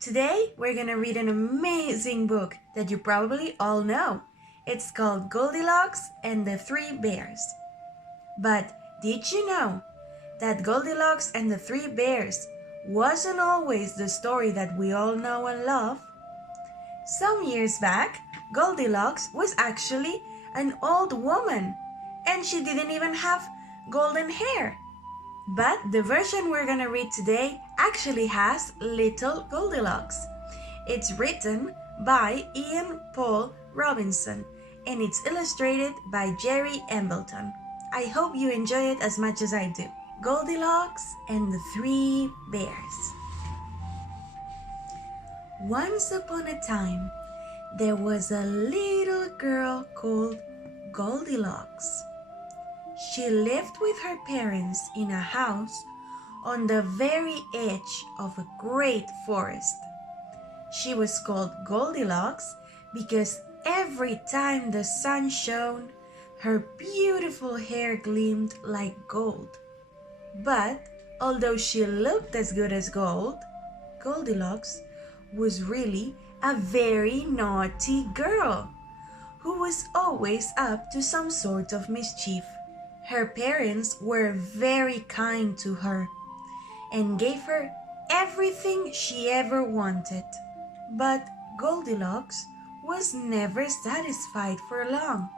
Today, we're gonna read an amazing book that you probably all know. It's called Goldilocks and the Three Bears. But did you know that Goldilocks and the Three Bears wasn't always the story that we all know and love? Some years back, Goldilocks was actually an old woman, and she didn't even have golden hair. But the version we're gonna read today actually has Little Goldilocks. It's written by Ian Paul Robinson and it's illustrated by Jerry Embleton. I hope you enjoy it as much as I do. Goldilocks and the Three Bears. Once upon a time, there was a little girl called Goldilocks. She lived with her parents in a house on the very edge of a great forest. She was called Goldilocks because every time the sun shone, her beautiful hair gleamed like gold. But although she looked as good as gold, Goldilocks was really a very naughty girl who was always up to some sort of mischief. Her parents were very kind to her and gave her everything she ever wanted. But Goldilocks was never satisfied for long.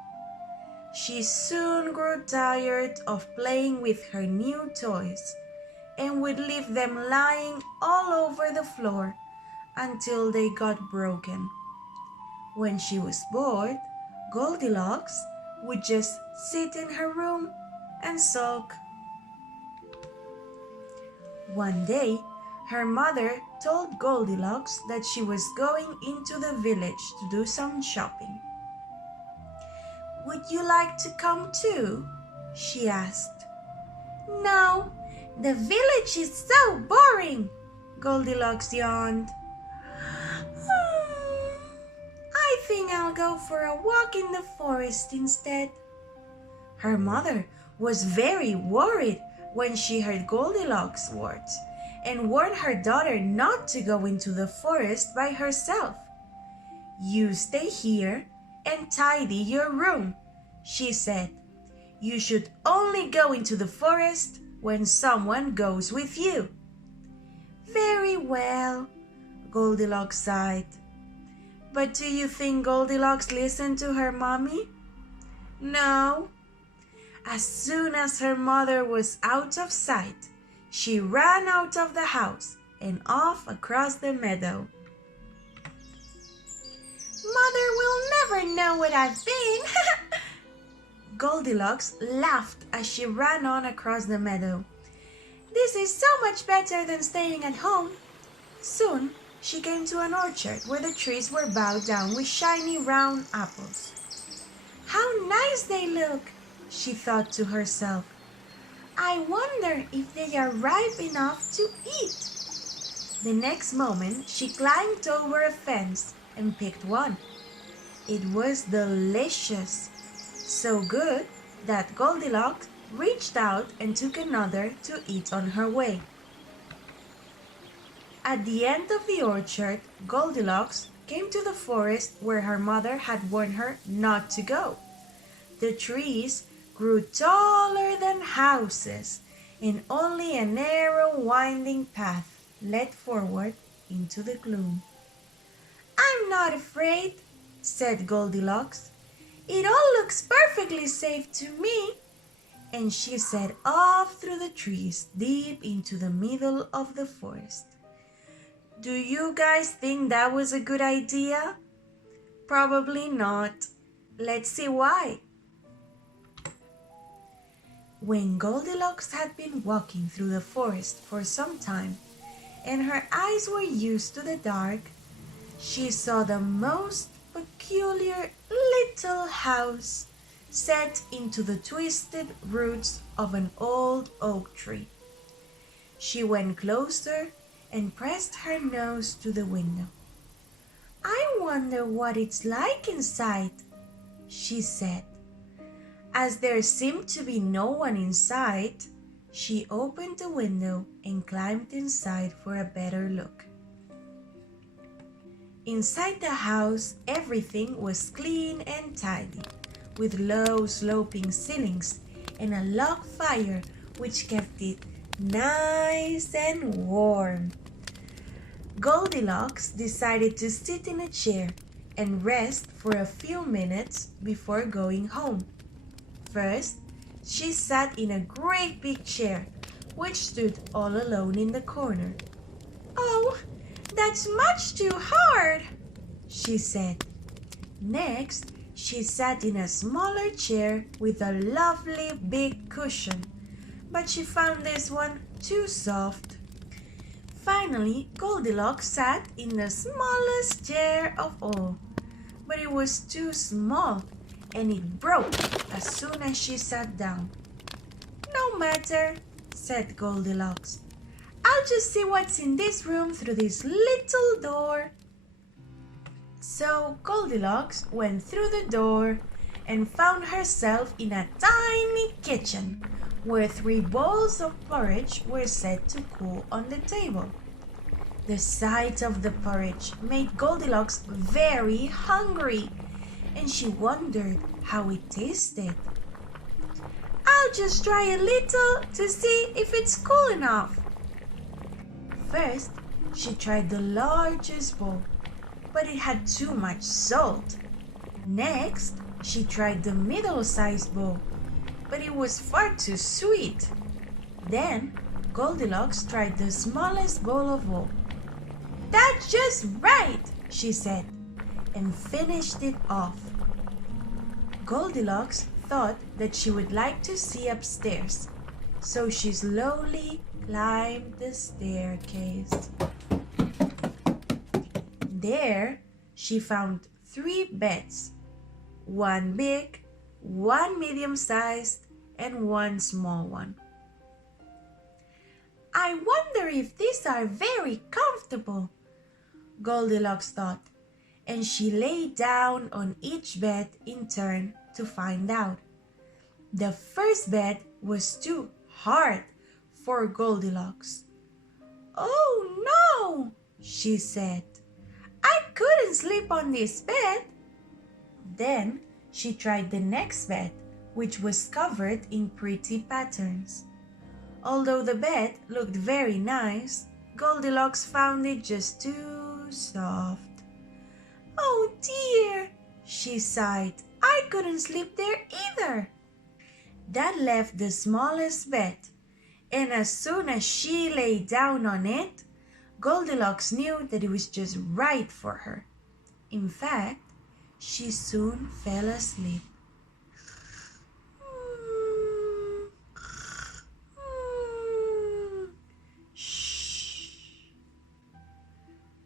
She soon grew tired of playing with her new toys and would leave them lying all over the floor until they got broken. When she was bored, Goldilocks would just sit in her room and sulk. One day, her mother told Goldilocks that she was going into the village to do some shopping. "Would you like to come too?" she asked. "No, the village is so boring," Goldilocks yawned. "I think I'll go for a walk in the forest instead." Her mother was very worried when she heard Goldilocks' words and warned her daughter not to go into the forest by herself. "You stay here and tidy your room," she said. "You should only go into the forest when someone goes with you." "Very well," Goldilocks sighed. But do you think Goldilocks listened to her mommy? No. As soon as her mother was out of sight, she ran out of the house and off across the meadow. "Mother will never know what I've been." Goldilocks laughed as she ran on across the meadow. "This is so much better than staying at home." Soon, she came to an orchard where the trees were bowed down with shiny round apples. "How nice they look," she thought to herself. "I wonder if they are ripe enough to eat." The next moment, she climbed over a fence and picked one. It was delicious, so good that Goldilocks reached out and took another to eat on her way. At the end of the orchard, Goldilocks came to the forest where her mother had warned her not to go. The trees grew taller than houses, and only a narrow winding path led forward into the gloom. "I'm not afraid," said Goldilocks. "It all looks perfectly safe to me." And she set off through the trees deep into the middle of the forest. Do you guys think that was a good idea? Probably not. Let's see why. When Goldilocks had been walking through the forest for some time, and her eyes were used to the dark, she saw the most peculiar little house set into the twisted roots of an old oak tree. She went closer and pressed her nose to the window. "I wonder what it's like inside," she said. As there seemed to be no one inside, she opened the window and climbed inside for a better look. Inside the house, everything was clean and tidy, with low sloping ceilings and a log fire which kept it nice and warm. Goldilocks decided to sit in a chair and rest for a few minutes before going home. First, she sat in a great big chair, which stood all alone in the corner. "Oh, that's much too hard," she said. Next, she sat in a smaller chair with a lovely big cushion, but she found this one too soft. Finally, Goldilocks sat in the smallest chair of all, but it was too small and it broke as soon as she sat down. "No matter," said Goldilocks. "I'll just see what's in this room through this little door." So Goldilocks went through the door and found herself in a tiny kitchen where 3 bowls of porridge were set to cool on the table. The sight of the porridge made Goldilocks very hungry, and she wondered how it tasted. "I'll just try a little to see if it's cool enough." First, she tried the largest bowl, but it had too much salt. Next, she tried the middle-sized bowl, but it was far too sweet. Then, Goldilocks tried the smallest bowl of all. "That's just right," she said, and finished it off. Goldilocks thought that she would like to see upstairs, so she slowly climbed the staircase. There, she found 3 beds, 1 big, 1 medium-sized, and 1 small one. "I wonder if these are very comfortable," Goldilocks thought, and she lay down on each bed in turn to find out. The first bed was too hard for Goldilocks. "Oh no," she said. "I couldn't sleep on this bed." Then she tried the next bed, which was covered in pretty patterns. Although the bed looked very nice, Goldilocks found it just too soft. "Oh dear," she sighed. "I couldn't sleep there either." That left the smallest bed, and as soon as she lay down on it, Goldilocks knew that it was just right for her. In fact, she soon fell asleep.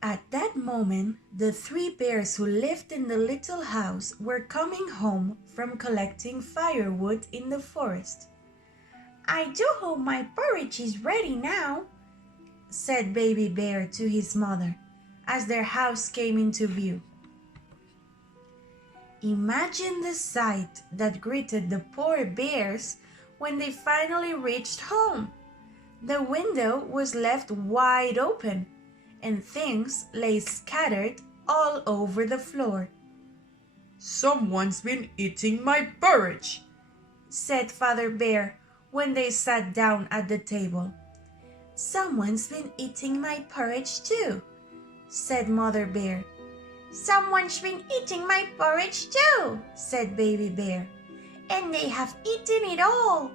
At that moment, the 3 bears who lived in the little house were coming home from collecting firewood in the forest. "I do hope my porridge is ready now," said Baby Bear to his mother as their house came into view. Imagine the sight that greeted the poor bears when they finally reached home. The window was left wide open, and things lay scattered all over the floor. "Someone's been eating my porridge," said Father Bear when they sat down at the table. "Someone's been eating my porridge too," said Mother Bear. "Someone's been eating my porridge too," said Baby Bear. "And they have eaten it all."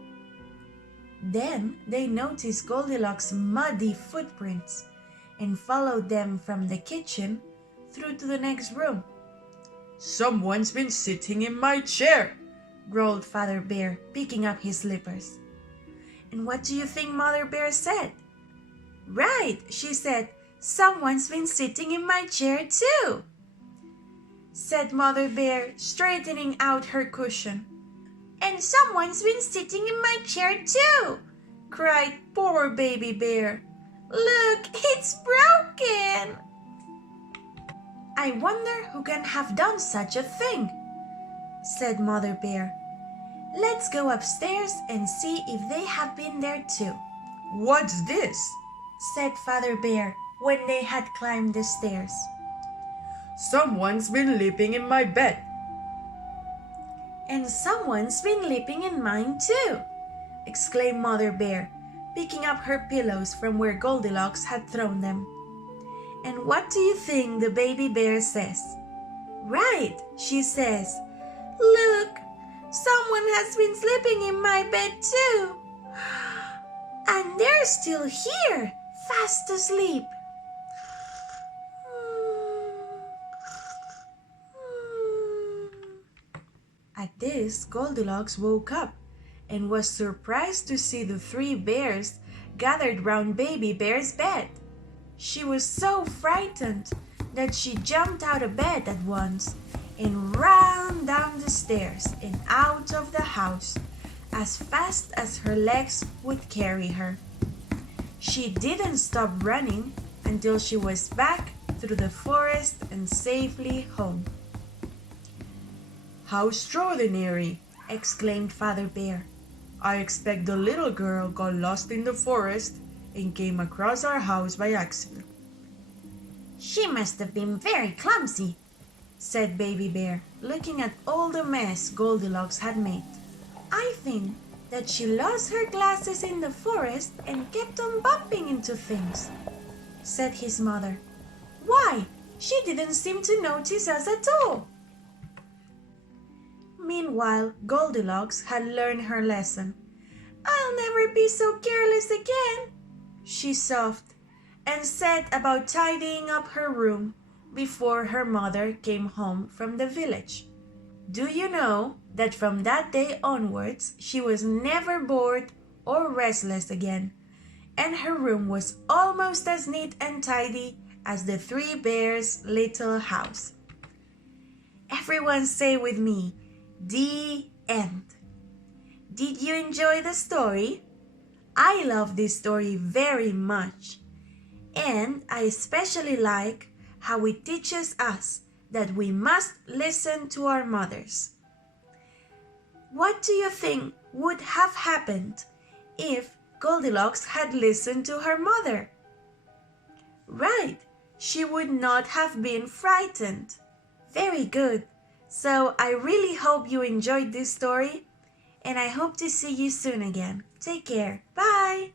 Then they noticed Goldilocks' muddy footprints and followed them from the kitchen through to the next room. "Someone's been sitting in my chair," growled Father Bear, picking up his slippers. And what do you think Mother Bear said? "Right," she said, "someone's been sitting in my chair too," said Mother Bear, straightening out her cushion. "And someone's been sitting in my chair too," cried poor Baby Bear. "Look, it's broken." "I wonder who can have done such a thing," said Mother Bear. "Let's go upstairs and see if they have been there too." "What's this?" said Father Bear when they had climbed the stairs. Someone's been leaping in my bed. And someone's been leaping in mine too, exclaimed Mother Bear, picking up her pillows from where Goldilocks had thrown them. And what do you think the baby bear says? Right, she says, "Look, someone has been sleeping in my bed too. And they're still here, fast asleep." At this, Goldilocks woke up and was surprised to see the three bears gathered round Baby Bear's bed. She was so frightened that she jumped out of bed at once and ran down the stairs and out of the house as fast as her legs would carry her. She didn't stop running until she was back through the forest and safely home. How extraordinary! Exclaimed Father Bear. I expect the little girl got lost in the forest and came across our house by accident. She must have been very clumsy, said Baby Bear, looking at all the mess Goldilocks had made. I think that she lost her glasses in the forest and kept on bumping into things, said his mother. Why, she didn't seem to notice us at all. Meanwhile, Goldilocks had learned her lesson. I'll never be so careless again, she sobbed, and set about tidying up her room before her mother came home from the village. Do you know that from that day onwards she was never bored or restless again, and her room was almost as neat and tidy as the three bears' little house. Everyone say with me, the end. Did you enjoy the story? I love this story very much, and I especially like how it teaches us that we must listen to our mothers. What do you think would have happened if Goldilocks had listened to her mother? Right, she would not have been frightened. Very good. So I really hope you enjoyed this story, and I hope to see you soon again. Take care. Bye!